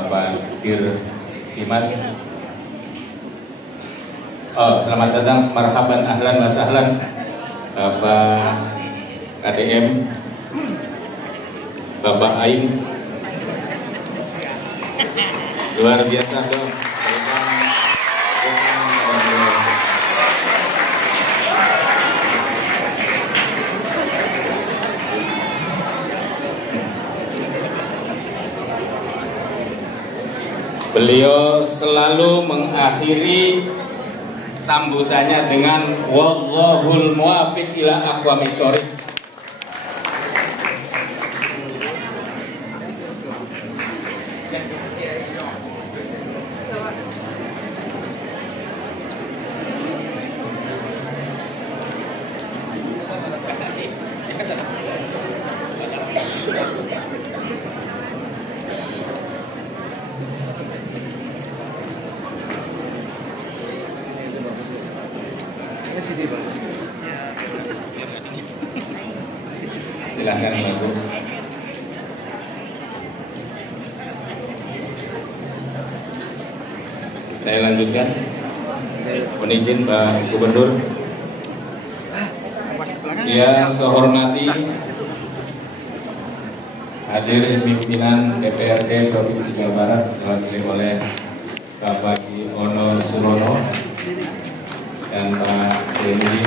Bapak Dir Dimas. Selamat datang, marhaban, ahlan wa sahlan Bapak KDM, Bapak Aing. Luar biasa dong. Beliau selalu mengakhiri sambutannya dengan wallahul muwaffiq ila aqwamit thoriq. Silahkan lagu. Saya lanjutkan. Mohon izin Pak Gubernur. Yang saya hormati hadirin pimpinan DPRD Provinsi Jawa Barat diwakili oleh Bapak Ono Surono dan Pak Dendi.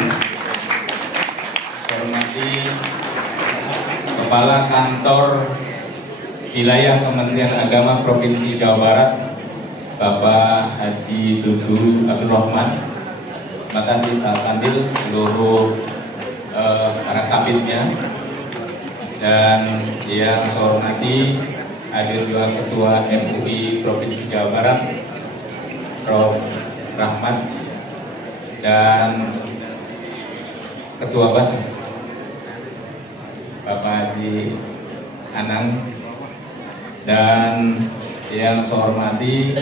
Saya hormati Kepala Kantor Wilayah Kementerian Agama Provinsi Jawa Barat, Bapak Haji Dudu Abdul Rahman. Terima kasih Pak Kandil, seluruh para kabinnya, dan yang saya hormati hadir juga Ketua MUI Provinsi Jawa Barat, Prof. Rahmat, dan Ketua Basis Bapak Haji Anang, dan yang saya hormati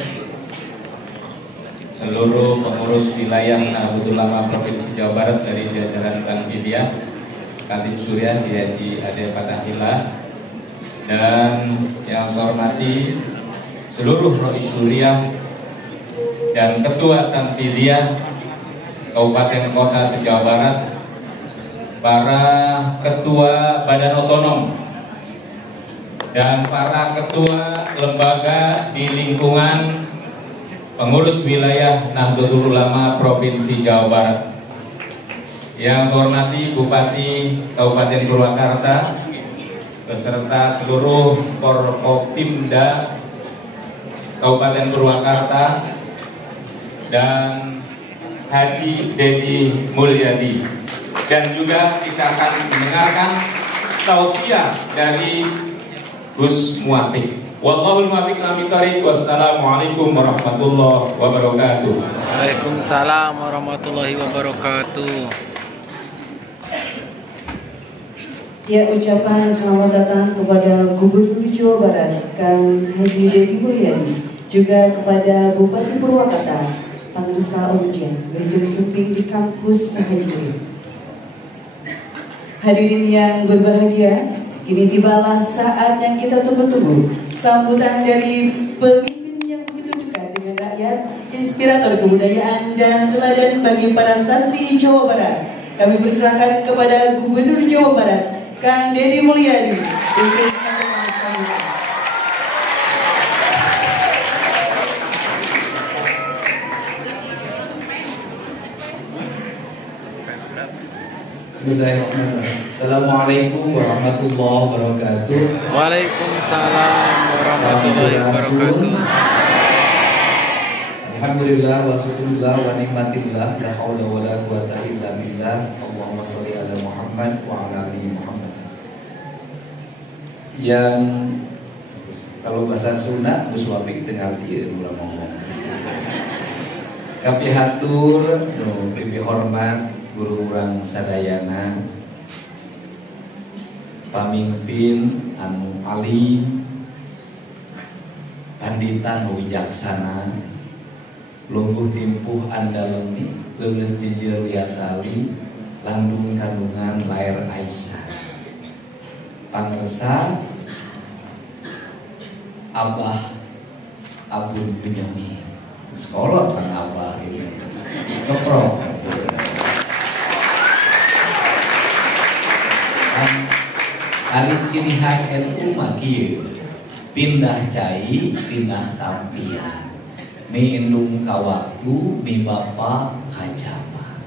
seluruh pengurus wilayah Nahdlatul Ulama Provinsi Jawa Barat dari jajaran Tanfidiyah, Khatib Surya Haji Ade Fatahillah, dan yang saya hormati seluruh Rois Suriah dan Ketua Tanfidiyah Kabupaten Kota se-Jawa Barat, para ketua badan otonom, dan para ketua lembaga di lingkungan pengurus wilayah Nahdlatul Ulama Provinsi Jawa Barat. Yang saya hormati Bupati Kabupaten Purwakarta beserta seluruh Forkopimda Kabupaten Purwakarta, dan Haji Dedi Mulyadi. Dan juga kita akan mendengarkan tausiah dari Gus Muwaffiq. Wallahul muwaffiq ila aqwamit thoriq. Wassalamualaikum warahmatullahi wabarakatuh. Waalaikumsalam warahmatullahi wabarakatuh. Ya, ucapan selamat datang kepada Gubernur Jawa Barat Kang Haji Dedi Mulyadi, juga kepada Bupati Purwakarta Pak Risa Ujian, Manajer Suping di kampus Haji. Hadirin yang berbahagia, kini tibalah saat yang kita tunggu-tunggu, sambutan dari pemimpin yang begitu dekat dengan rakyat, inspirator kebudayaan dan teladan bagi para santri Jawa Barat. Kami persilakan kepada Gubernur Jawa Barat Kang Dedi Mulyadi untuk sambutan. Bismillahirrahmanirrahim. Assalamualaikum warahmatullahi wabarakatuh. Waalaikumsalam warahmatullahi wabarakatuh. Alhamdulillah wa syukurillah wa nikmatillah, la haula wa la quwata illa billah. Allahumma sholli ala Muhammad wa ala ali Muhammad. Yang kalau bahasa Sunda Gus Muwaffiq dengar dia ulah ngomong. Kapi hatur, pipi hormat guru urang sadayana, pamimpin anu alim, pandita nu wijaksana, lungguh timpuh andalemi, leuleus jijil wiatali, landung kandungan lair Aisyah. Pangersa Abah Abun Benyamin. Sekolah kan abah ini. Keprok. Ari ciri khas NU mah kieu. Pindah cai, pindah tampilan. Mi indung ka waktu, mi bapa ka jaman.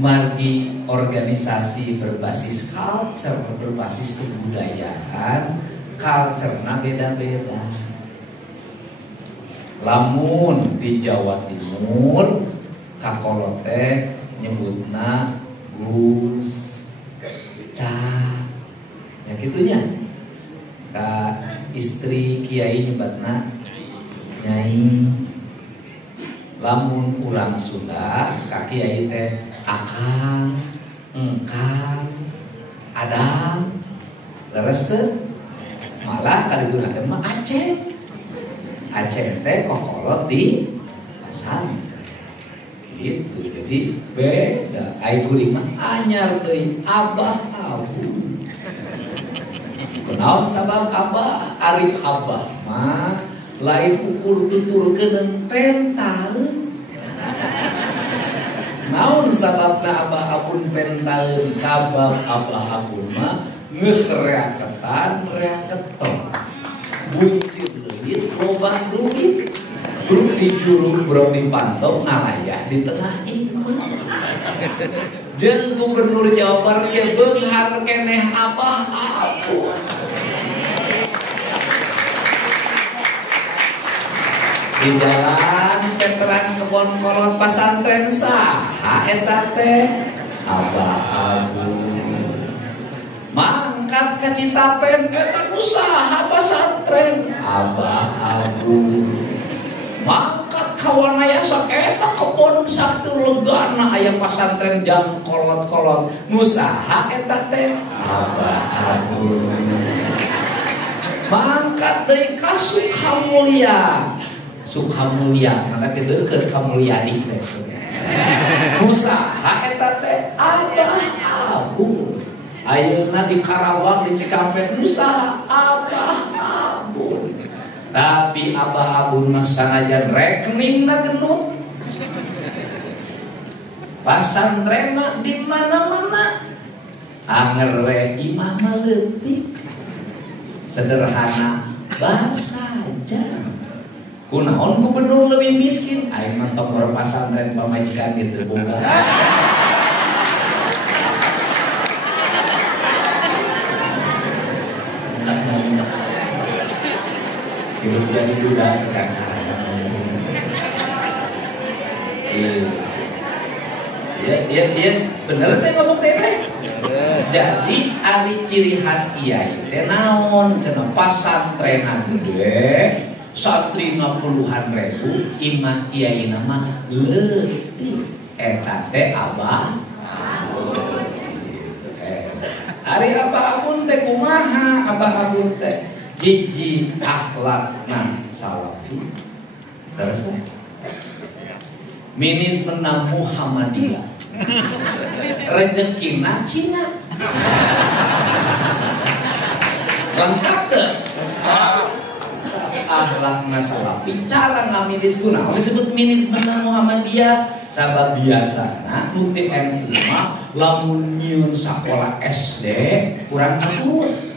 Margi organisasi berbasis culture, berbasis kebudayaan, culture-na beda-beda. Lamun di Jawa Timur kakolot teh nyebutna Gus Cak. Ya gitunya. Ka istri kiai nyebutna Nyai. Lamun urang Sunda ka kiai teh Akang, Engkang, Adam. Leres teh? Malah kadiduna teh mah Aceh. Aceh teh kokolot di pasar. Gitu. Jadi beda. Ai kuring mah anyar deui abah abu. Kunaon sabab abah? Ari abah mah lain ukur tuturkeun pentaeun. Naon sababna abah abun pentaeun? Sabab abah abun mah geus reaketan reaketon. Buncit leuwih loba duit. Buruk dijuruk, buruk dipantau, ngalayah di tengah imah. Jeung Gubernur Jawa Barat ge beunghar keneh abah abun. Di jalan veteran kebon kolot pasantren saha eta teh abah abun. Mangkat ka Citapen eta usaha pasantren abah abun. Mangkat kawanayasa eta kebon saktu legana aya pasantren jang kolot-kolot nusaha eta teh abah abun. Mangkat deui ka Sukamulya. Sukamulya maka deukeut ka Mulyadi teh. Nusaha eta teh abah abun. Ayeuna di Karawang di Cikampek nusaha abah abun. Tapi abah abun mah sanajan rekeningna genut. Pasantrenna di mana-mana. Anger we imah mah leutik. Sederhana basaja. Kunaon gubernur lebih miskin? Aing mah tong pasantren pamajikan gitu boga. Hidup jadi budak kakak. Iya, bener teh ngomong teh. Jadi ari ciri khas kiai teh naon? Cenah pasantren gede, satrina puluhan ribu, imah kiai nama leutik. Eta teh abah. Ari abah abun teh kumaha? Abah abun teh hiji akhlakna salafi. Terus manajemen Muhammadiyah. Rezekina Cina. Lengkap teh. Akhlakna salafi, cara ngaminis kunaon disebut manajemen Muhammadiyah. Sabab biasana nu teh MU mah lamun nyieun sakola SD kurang katurut.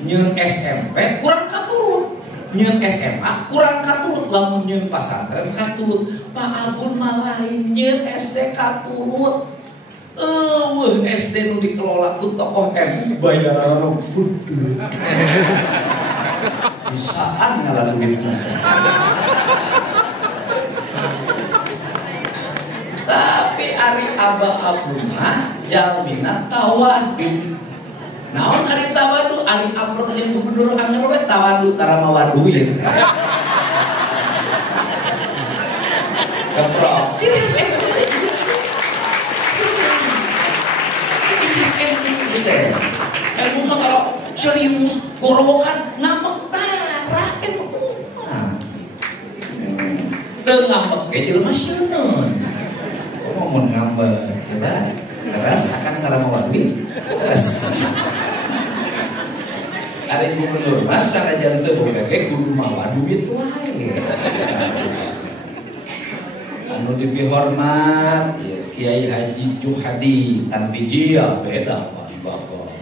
Nyieun SMP kurang katurut, nyieun SMA kurang katurut, lamun nyieun pasantren katurut. Pak Abun mah lain nyieun SD katurut. SD nu dikelola ku tokoh MU bayaran gede. Bisaan ngalakuin. Tapi ari abah abun mah jalmina tawadu. Naon ari tawadu? Ari amplop jeung gubernur anger we tawadu tara mawadu ye. Keprok. Ciri khas NU. NU mah kalau serius gorowokan ngambek tara NU mah. Teu ngambek ge jelema sieun. Ngomong ngambek coba. Terus akan tara mawadu. Terus Ari gubernur masa aja teu boga ge kudu mawa duit wae. Anu dihormat ya, Kiai Haji Juhadi Tanfijia beda Pak Bapak.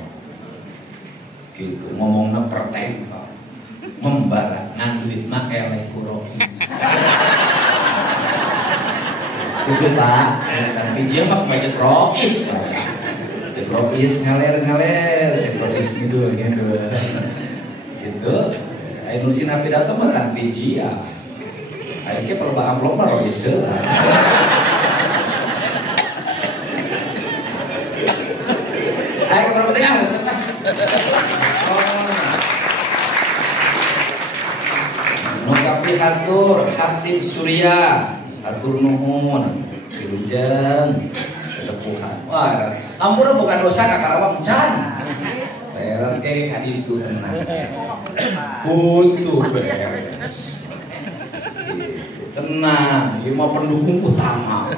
Gitu ngomongna pertenta. Membara ngan duit mah eleh kurois. Itu Pak, Tanfijia mah baca rois. Cekropis ngaler cekropis gitu. Gitu. Ayo nulis pidato mah Tanfijia. Akhirnya perlombaan lomba rois lah. Ayo perlombaan senang. Nukapi hatur Hatib Surya, hatur nuhun, wilujeng. Kesepuhan. Wah, ampun bukan dosa kakarawa mencan. Beres kayak haditu tenang. Butuh beres. Tenang, ini mau pendukung utama.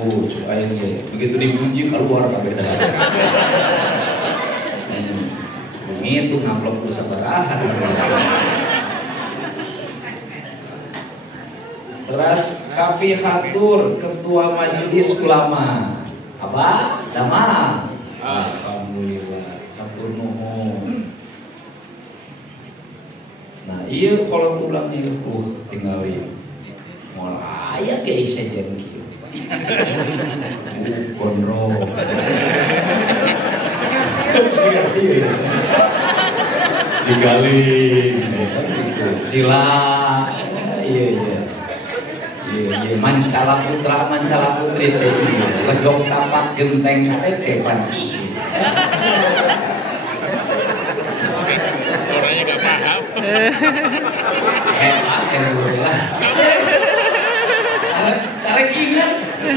Coba ini begitu dipuji keluar kabeh dah. Itu ngamplop ku sabaraha. Terus Kafi Hatur Ketua Majelis Ulama Abah Dama. Alhamdulillah hatur nuhun. Nah iya kalau tulang itu tinggalin mulai ya kayak sejen kieu gondrong digalin sila iya mancala putra mancala putri teh legok tapak genteng teh tepan Orangnya gak paham. hebat kan gue lah tarik ingat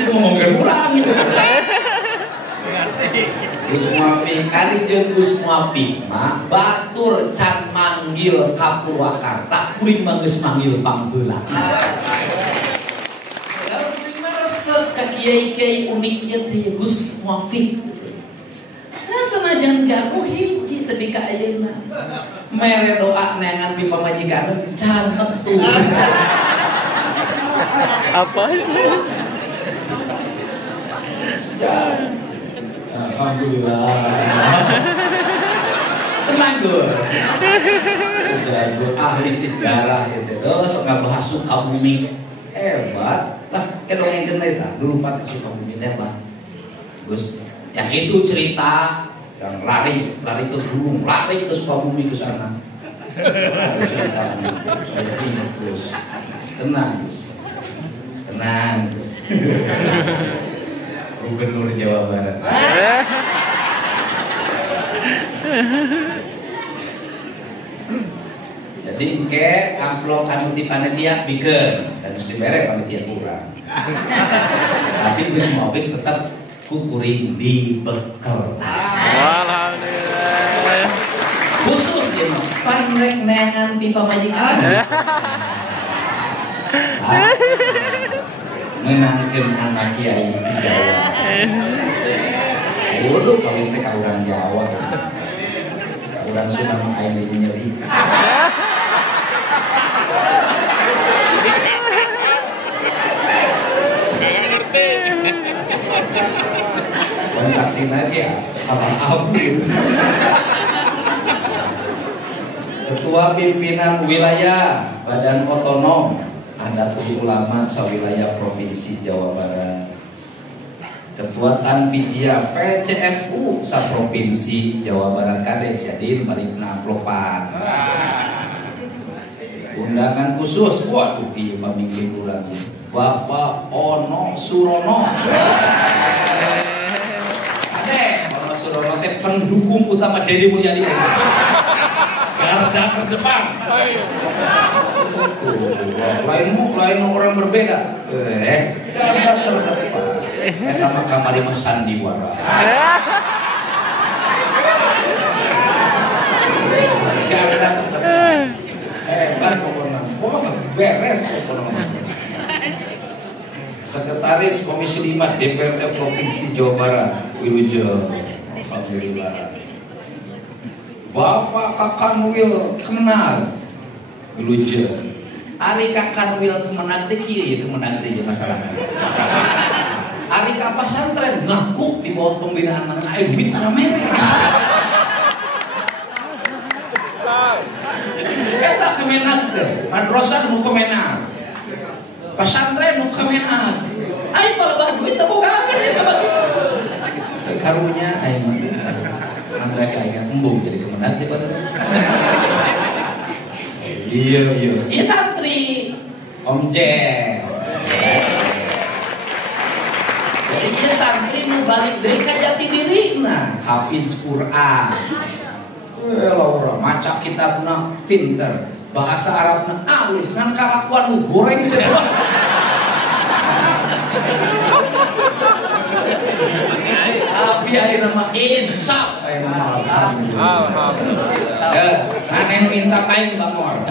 ngomongin pulang Gus Muafi kali jeung Gus Muafi mah batur can manggil ka Purwakarta kuring mah geus manggil pangheula. Lalu kuring mah resep ka kiai-kiai unik kieu teh Gus Muafi. Nah sanajan jago hiji tapi ka ayeuna. Mere doa neangan pipa majikan can metu. Apa? Alhamdulillah. Tenang Gus. Jago ahli sejarah itu. Sok ngabahas Sukabumi. Hebat. Lah, dongeng eta dulu Pak Sukabumi hebat. Gus, yang itu cerita yang lari ke gunung, lari ke Sukabumi ke sana. Ada ceritanya. Saya ingat Gus. Tenang Gus. Tenang Gus. Gubernur Jawa Barat. Jadi ke amplop anu ti panitia bikeun dan geus dibere panitia kurang. Tapi Gus Muafi tetap kukuring dibekel. Alhamdulillah. Khusus dia mah panrek neangan pipa majikan. Menangkeun anak kiai di Jawa. Waduh kawin teh ka urang Jawa. Urang Sunda mah aya nyeri. Gak ngerti. Dan saksina dia abang-abang. Ketua Pimpinan Wilayah Badan Otonom Nahdlatul Ulama sawilayah Provinsi Jawa Barat. Ketua Tanfijia PCFU saprovinsi Jawa Barat kades jadi balik amplopan. Undangan khusus, waduh ieu paminggi urang Bapak Ono Surono. Ade, Ono Surono teh pendukung utama Deddy Mulyadi. Garda terdepan. Lain orang berbeda. Garda terdepan. Eta mah kamari mah sandiwara. Garda terdepan. Hebat pokoknya. Pokoknya beres pokoknya. Sekretaris Komisi 5 DPRD Provinsi Jawa Barat, Wilujeng. Alhamdulillah. Bapak Kakanwil Kemenang geluja. Ari Kakanwil Kemenang teh kieu ya kemenang teh masalahna. Ari ka pasantren ngaku di bawah pembinaan mana aya duit tanah merah. Eta kemenang teh, madrasah nu kemenang. Pasantren nu kemenang. Ai balabah duit teu boga eta bagi. Karunya ai mah. Anda kayak embung jadi kemenang di pada. Iya. Iya santri. Om Jeng. Jadi dia santri nu balik deui ka jati dirina, hafiz Quran. Laura maca kitabna pinter, bahasa Arabna alus, ngan kalakuan nu goreng sebelah. Tapi ayeuna mah insaf, ayeuna mah alhamdulillah. Geus, maneh insaf aing bangor.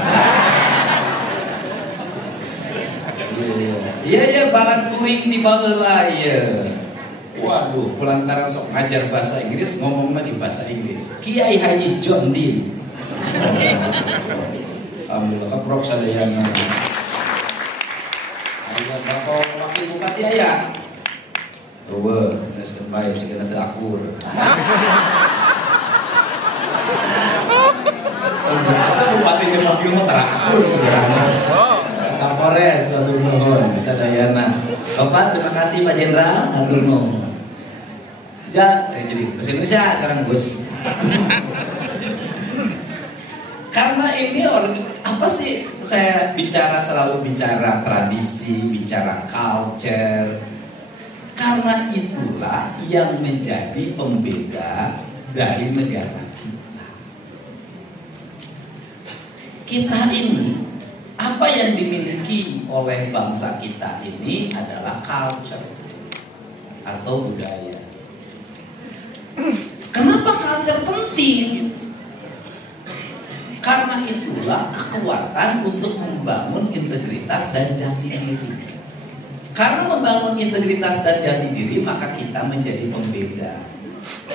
Iya balan kuring di baheula ieu. Waduh, kulantaran sok ngajar bahasa Inggris ngomong lagi bahasa Inggris. Kiai Haji John Dean. Alhamdulillah kaprok sadayana. Aya bapak wakil bupati aya. Eueuh, geus bae sigana teu akur. Masa bupati jeung wakil mah tara akur sebenarnya. Kapolres atur nuhun sadayana. Bapak terima kasih Pak Jenderal atur nuhun. Jadi bahasa Indonesia sekarang Gus. Karena ini apa sih saya selalu bicara tradisi, bicara culture. Karena itulah yang menjadi pembeda dari negara kita ini. Apa yang dimiliki oleh bangsa kita ini adalah culture atau budaya. Kenapa culture penting? Karena itulah kekuatan untuk membangun integritas dan jati diri. Karena membangun integritas dan jati diri, maka kita menjadi pembeda.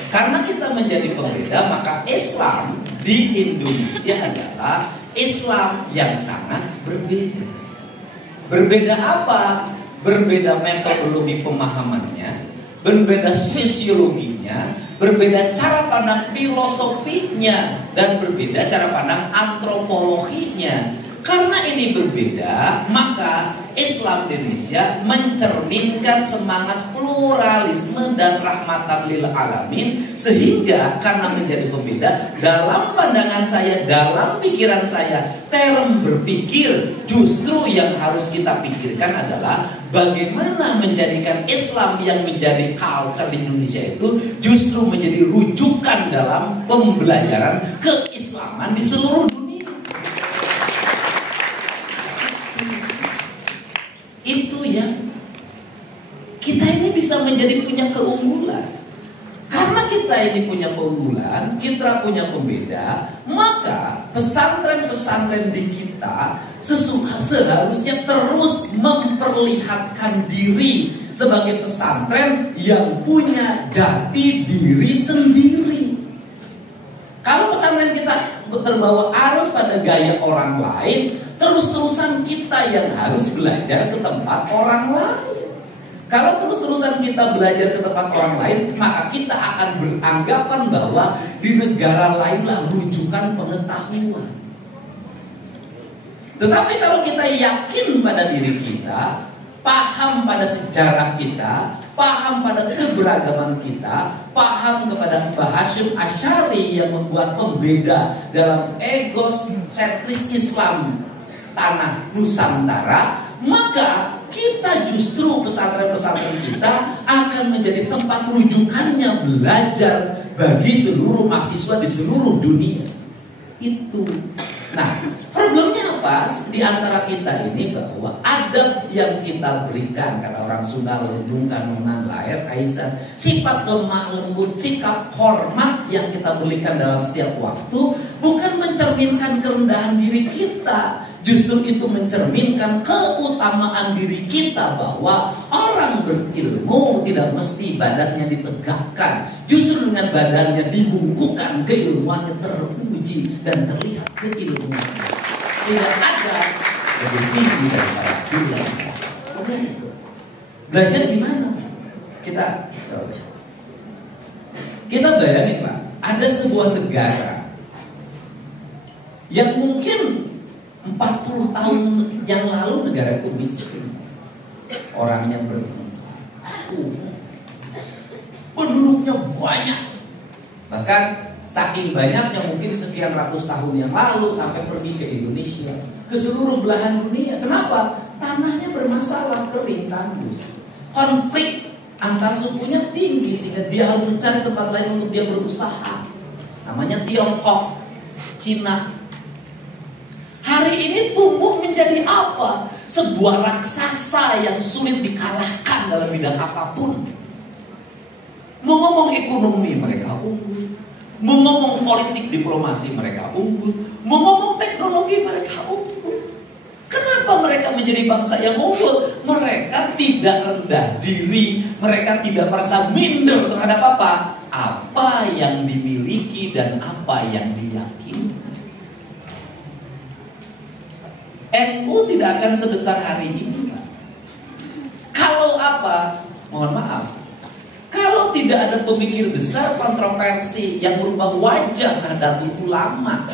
Karena kita menjadi pembeda, maka Islam di Indonesia adalah Islam yang sangat berbeda. Berbeda apa? Berbeda metodologi pemahamannya, berbeda sosiologinya, berbeda cara pandang filosofinya, dan berbeda cara pandang antropologinya. Karena ini berbeda, maka Islam Indonesia mencerminkan semangat pluralisme dan rahmatan lil alamin. Sehingga karena menjadi pembeda, dalam pandangan saya, dalam pikiran saya, term berpikir justru yang harus kita pikirkan adalah bagaimana menjadikan Islam yang menjadi culture di Indonesia itu justru menjadi rujukan dalam pembelajaran keislaman di seluruh dunia. Itu ya, kita ini bisa menjadi punya keunggulan. Karena kita ini punya keunggulan, kita punya pembeda, maka pesantren-pesantren di kita seharusnya terus memperlihatkan diri sebagai pesantren yang punya jati diri sendiri. Kalau pesantren kita terbawa arus pada gaya orang lain, terus-terusan kita yang harus belajar ke tempat orang lain. Kalau terus-terusan kita belajar ke tempat orang lain, maka kita akan beranggapan bahwa di negara lainlah rujukan pengetahuan. Tetapi kalau kita yakin pada diri kita, paham pada sejarah kita, paham pada keberagaman kita, paham kepada Mbah Hasyim Asy'ari yang membuat pembeda dalam egosentris Islam tanah Nusantara, maka kita justru pesantren-pesantren kita akan menjadi tempat rujukannya belajar bagi seluruh mahasiswa di seluruh dunia. Itu. Nah, problemnya apa? Di antara kita ini bahwa adab yang kita berikan, kata orang Sunda, lendungkan menan lahir aisan, sifat lemah lembut, sikap hormat yang kita berikan dalam setiap waktu bukan mencerminkan kerendahan diri kita. Justru itu mencerminkan keutamaan diri kita bahwa Orang berilmu tidak mesti badannya ditegakkan. Justru dengan badannya dibungkukan, keilmuannya teruji dan terlihat keilmuannya. Sehingga ada lebih tinggi daripada bulan. Belajar gimana? Kita bayangin Pak, ada sebuah negara yang mungkin 40 tahun yang lalu negara itu miskin, orangnya penduduknya banyak, bahkan saking banyaknya mungkin sekian ratus tahun yang lalu sampai pergi ke Indonesia, ke seluruh belahan dunia. Kenapa? Tanahnya bermasalah, kering, tandus, konflik antar sukunya tinggi sehingga dia harus mencari tempat lain untuk dia berusaha. Namanya Tiongkok, Cina. Hari ini tumbuh menjadi apa? Sebuah raksasa yang sulit dikalahkan dalam bidang apapun. Mau ngomong ekonomi mereka unggul, mau ngomong politik diplomasi mereka unggul, mau ngomong teknologi mereka unggul. Kenapa mereka menjadi bangsa yang unggul? Mereka tidak rendah diri, mereka tidak merasa minder terhadap apa? Apa yang dimiliki dan apa yang diyakini. NU tidak akan sebesar hari ini, Pak. Kalau apa? Mohon maaf. Kalau tidak ada pemikir besar kontroversi yang merubah wajah Nahdlatul Ulama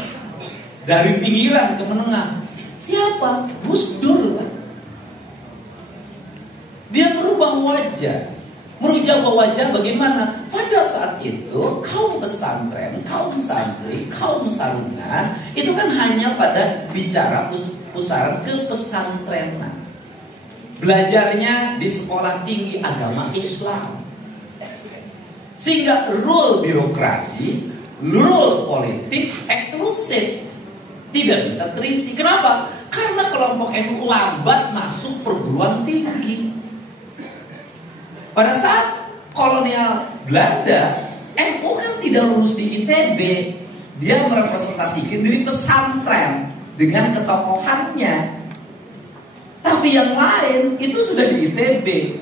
dari pinggiran ke menengah. Siapa? Gus Dur, Pak. Dia merubah wajah. Merubah wajah bagaimana? Pada saat itu kaum pesantren, kaum santri, kaum sarungan itu kan hanya pada bicara pusaran kepesantrenan. Belajarnya di sekolah tinggi agama Islam. Sehingga rule birokrasi, rule politik eksklusif, tidak bisa terisi. Kenapa? Karena kelompok NU lambat masuk perguruan tinggi. Pada saat kolonial Belanda, NU kan tidak lulus di ITB. Dia merepresentasikan diri pesantren dengan ketokohannya. Tapi yang lain itu sudah di ITB,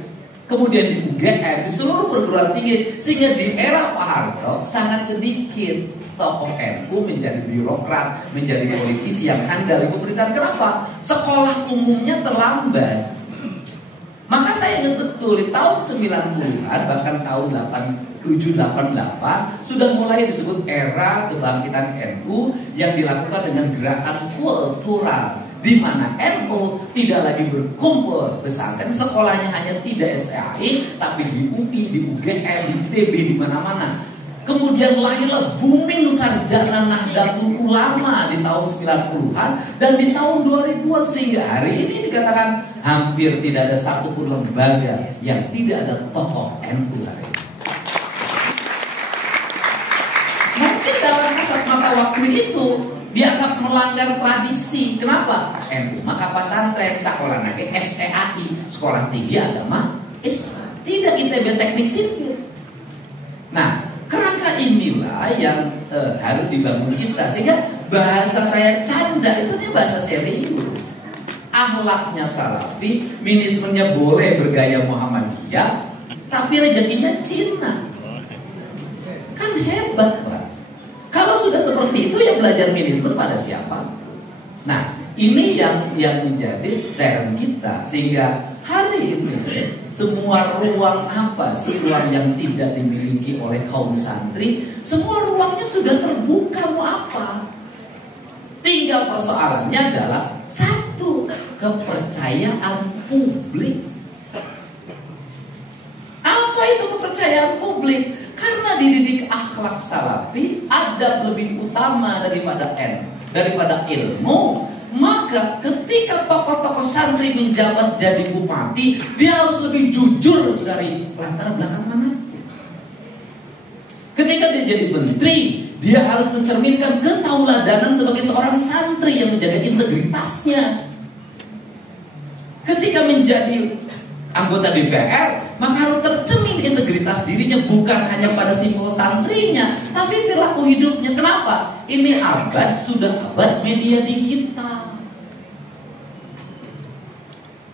kemudian di UGM, di seluruh perguruan tinggi. Sehingga di era Pak Harto sangat sedikit tokoh NU menjadi birokrat, menjadi politisi yang handal di pemerintahan. Kenapa? Sekolah umumnya terlambat. Maka saya ingat betul di tahun 90-an, bahkan tahun 87-88 sudah mulai disebut era kebangkitan NU yang dilakukan dengan gerakan kultural, di mana NU tidak lagi berkumpul pesantren, sekolahnya hanya tidak STAI, tapi di UI, di UGM, di ITB, di mana-mana. Kemudian lahirlah booming sarjana Nahdlatul Ulama di tahun 90-an dan di tahun 2000-an, sehingga hari ini dikatakan hampir tidak ada satupun lembaga yang tidak ada tokoh NU hari ini. Mungkin dalam masa waktu itu dianggap melanggar tradisi. Kenapa? NU maka pesantren, sekolah nanti STAI, sekolah tinggi agama Islam, tidak ITB teknik sipil. Nah, kerangka inilah yang harus dibangun kita. Sehingga bahasa saya canda itu bahasa serius. Akhlaknya salafi, minismenya boleh bergaya Muhammadiyah, tapi rezekinya Cina. Kan hebat, Pak. Kalau sudah seperti itu ya belajar minisme pada siapa? Nah, ini yang menjadi term kita. Sehingga hari ini semua ruang apa sih, ruang yang tidak dimiliki oleh kaum santri, semua ruangnya sudah terbuka. Mau apa? Tinggal persoalannya adalah satu, kepercayaan publik. Apa itu kepercayaan publik? Karena dididik akhlak salafi, adab lebih utama daripada ilmu. Maka ketika tokoh-tokoh santri menjabat jadi bupati, dia harus lebih jujur dari latar belakang mana. Ketika dia jadi menteri, dia harus mencerminkan ketauladanan sebagai seorang santri yang menjaga integritasnya. Ketika menjadi anggota DPR, maka harus tercermin integritas dirinya, bukan hanya pada simbol santrinya, tapi perilaku hidupnya. Kenapa? Ini sudah abad media digital.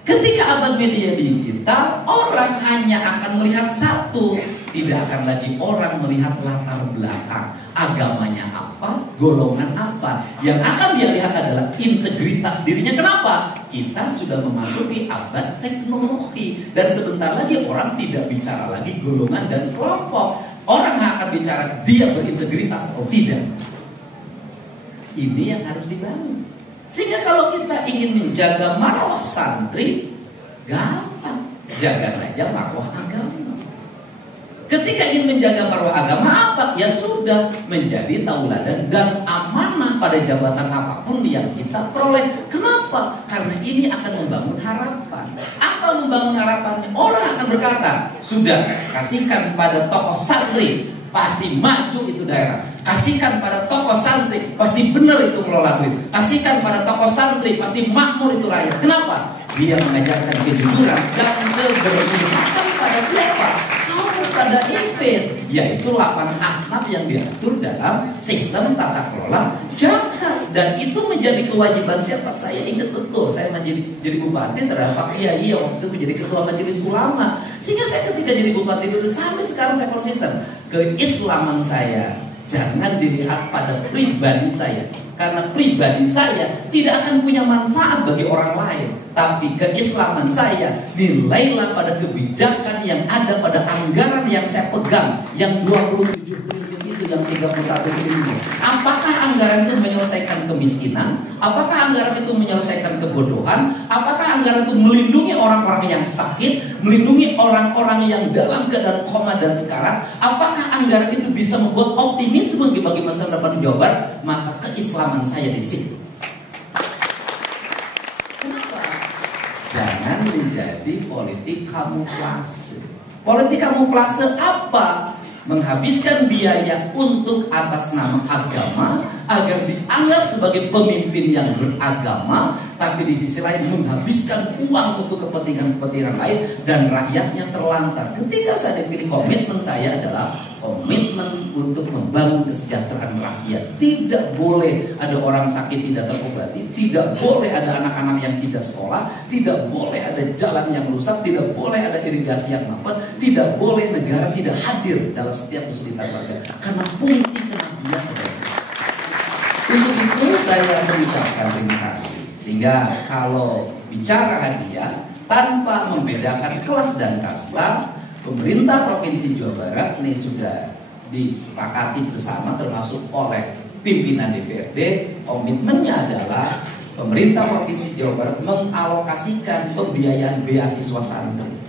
Ketika abad media digital, orang hanya akan melihat satu, tidak akan lagi orang melihat latar belakang, agamanya apa, golongan apa. Yang akan dia lihat adalah integritas dirinya. Kenapa? Kita sudah memasuki abad teknologi, dan sebentar lagi orang tidak bicara lagi golongan dan kelompok. Orang akan bicara dia berintegritas atau tidak. Ini yang harus dibangun. Sehingga kalau kita ingin menjaga marwah santri, gampang, jaga saja marwah agama. Ketika ingin menjaga marwah agama apa? Ya sudah, menjadi tauladan dan amanah pada jabatan apapun yang kita peroleh. Kenapa? Karena ini akan membangun harapan. Apa membangun harapannya? Orang akan berkata, sudah, kasihkan pada tokoh santri, pasti maju itu daerah. Kasihkan pada tokoh santri, pasti benar itu mengelola duit. Kasihkan pada tokoh santri, pasti makmur itu rakyat. Kenapa? Dia mengajarkan kejujuran dan keberpihakan pada siapa? Kaum mustada'ifin, yaitu 8 asnaf yang diatur dalam sistem tata kelola zakat. Dan itu menjadi kewajiban siapa? Saya ingat betul, saya jadi bupati terhadap Pak Kiai waktu itu menjadi ketua majelis ulama. Sehingga saya ketika jadi bupati dulu sampai sekarang saya konsisten. Keislaman saya jangan dilihat pada pribadi saya, karena pribadi saya tidak akan punya manfaat bagi orang lain. Tapi keislaman saya nilailah pada kebijakan yang ada pada anggaran yang saya pegang, yang 27 triliun itu, yang 31 triliun. Apakah anggaran itu menyelesaikan kemiskinan? Apakah anggaran itu menyelesaikan kebodohan? Apakah anggaran itu melindungi orang-orang yang sakit, melindungi orang-orang yang dalam keadaan koma dan sekarat? Apakah anggaran itu bisa membuat optimisme bagi masa depan Jawa Barat? Maka keislaman saya di situ. Kenapa? Jangan menjadi politik kamuflase. Politik kamuflase apa? Menghabiskan biaya untuk atas nama agama agar dianggap sebagai pemimpin yang beragama, tapi di sisi lain menghabiskan uang untuk kepentingan-kepentingan lain dan rakyatnya terlantar. Ketika saya dipilih, komitmen saya adalah komitmen untuk membangun kesejahteraan rakyat. Tidak boleh ada orang sakit tidak terobati, tidak boleh ada anak-anak yang tidak sekolah, tidak boleh ada jalan yang rusak, tidak boleh ada irigasi yang mampet, tidak boleh negara tidak hadir dalam setiap kesulitan warga, karena fungsi kenabian adalah. Untuk itu saya mengucapkan terima kasih. Sehingga kalau bicara hadiah tanpa membedakan kelas dan kasta, pemerintah Provinsi Jawa Barat ini sudah disepakati bersama termasuk oleh pimpinan DPRD. Komitmennya adalah pemerintah Provinsi Jawa Barat mengalokasikan pembiayaan beasiswa santri.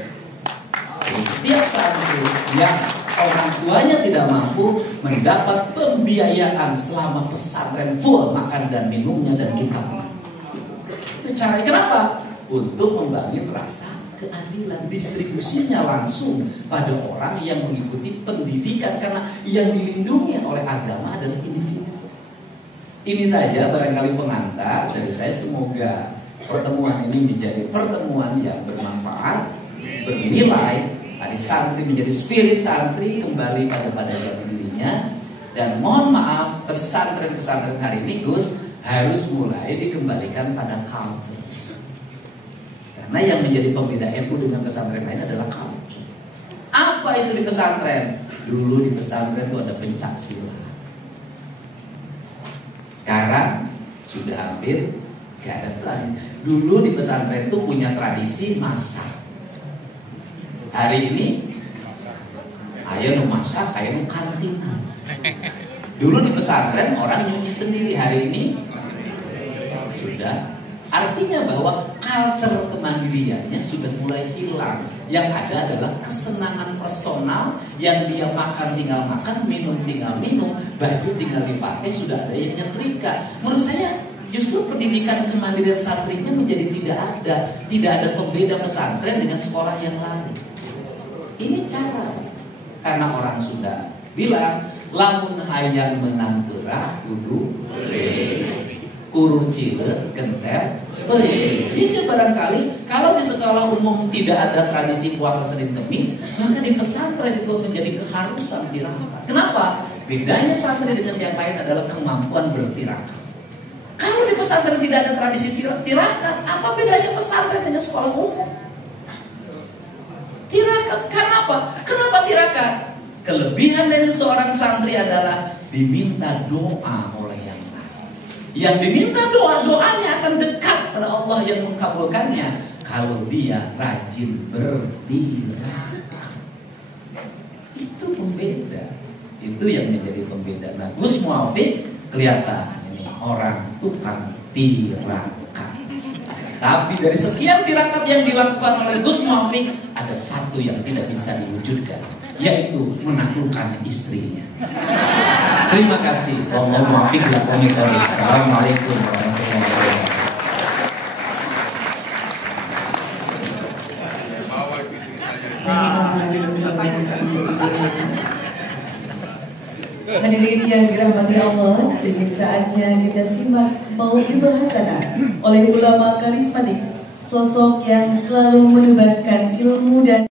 Setiap santri yang orang tuanya tidak mampu mendapat pembiayaan selama pesantren full makan dan minumnya dan kitabnya. Itu caranya. Kenapa? Untuk membangun rasa keadilan, distribusinya langsung pada orang yang mengikuti pendidikan, karena yang dilindungi oleh agama adalah individu. Ini saja barangkali pengantar dari saya. Semoga pertemuan ini menjadi pertemuan yang bermanfaat, bernilai. Adik santri menjadi spirit santri kembali pada jati dirinya. Dan mohon maaf, pesantren-pesantren hari ini Gus harus mulai dikembalikan pada culture. Karena yang menjadi pembeda NU dengan pesantren lain adalah culture. Apa itu di pesantren? Dulu di pesantren itu ada pencak silat. Sekarang sudah hampir gak ada lagi. Dulu di pesantren itu punya tradisi masak. Hari ini ayo nu masak, ayo nu kantina. Dulu di pesantren orang nyuci sendiri, hari ini sudah. Artinya bahwa culture kemandiriannya sudah mulai hilang. Yang ada adalah kesenangan personal, yang dia makan tinggal makan, minum tinggal minum, baju tinggal dipakai, sudah ada yang nyetrika. Menurut saya justru pendidikan kemandirian santrinya menjadi tidak ada. Tidak ada pembeda pesantren dengan sekolah yang lain. Ini cara. Karena orang sudah bilang lamun hayang menang gerah kudu kurun cile genter. Sehingga barangkali kalau di sekolah umum tidak ada tradisi puasa Senin Kemis, maka di pesantren itu menjadi keharusan tirakat. Kenapa? Bedanya santri dengan yang lain adalah kemampuan bertirakat. Kalau di pesantren pesantren tidak ada tradisi tirakat, apa bedanya pesantren dengan sekolah umum? Tirakat, kenapa? Kenapa tirakat? Kelebihan dari seorang santri adalah diminta doa oleh yang lain. Yang diminta doanya akan dekat pada Allah yang mengabulkannya kalau dia rajin bertirakat. Itu pembeda. Itu yang menjadi pembeda. Nah, Gus Muafik kelihatan ini orang tukang tirakat. Tapi dari sekian tirakat yang dilakukan oleh Gus Muafik, ada satu yang tidak bisa diwujudkan, yaitu menaklukkan istrinya. Terima kasih. Wallahu muwaffiq ila aqwamit thoriq. Assalamualaikum warahmatullahi wabarakatuh. Hadirin yang dirahmati Allah, kini saatnya kita simak mau'izah hasanah oleh ulama karismatik, sosok yang selalu menebarkan ilmu dan